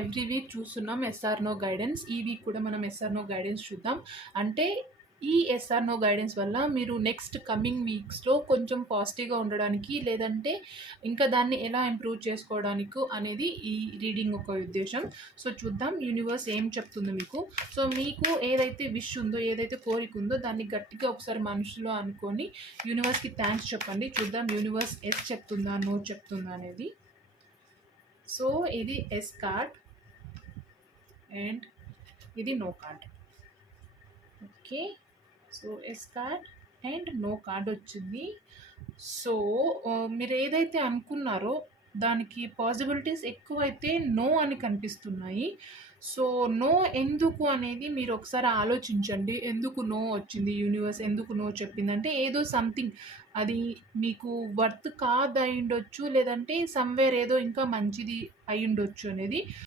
Every week చూస్తున్నాం SR no guidance. ఈ week కూడా మనం ఎస్ఆర్ నో గైడెన్స్ చూద్దాం. అంటే ఈ ఎస్ఆర్ నో గైడెన్స్ వల్ల మీరు నెక్స్ట్ కమింగ్ వీక్స్లో కొంచెం పాజిటివ్గా ఉండడానికి, లేదంటే ఇంకా దాన్ని ఎలా ఇంప్రూవ్ చేసుకోవడానికి అనేది ఈ రీడింగ్ ఒక ఉద్దేశం. సో చూద్దాం యూనివర్స్ ఏం చెప్తుందో మీకు. సో మీకు ఏదైతే విష్ ఉందో, ఏదైతే కోరిక ఉందో దాన్ని గట్టిగా ఒకసారి మనసులో అనుకొని యూనివర్స్కి థ్యాంక్స్ చెప్పండి. చూద్దాం యూనివర్స్ ఎస్ చెప్తుందా, నో చెప్తుందా అనేది. సో ఇది ఎస్ కార్డ్ అండ్ ఇది no card. Okay, so yes card and no card వచ్చింది. సో మీరు ఏదైతే అనుకున్నారో దానికి పాసిబిలిటీస్ ఎక్కువైతే నో అని కనిపిస్తున్నాయి. సో నో ఎందుకు అనేది మీరు ఒకసారి ఆలోచించండి. ఎందుకు నో వచ్చింది, యూనివర్స్ ఎందుకు నో చెప్పిందంటే ఏదో సంథింగ్ అది మీకు వర్త్ కాదు అయి ఉండొచ్చు, లేదంటే సమ్వేర్ ఏదో ఇంకా మంచిది అయి ఉండొచ్చు అనేది.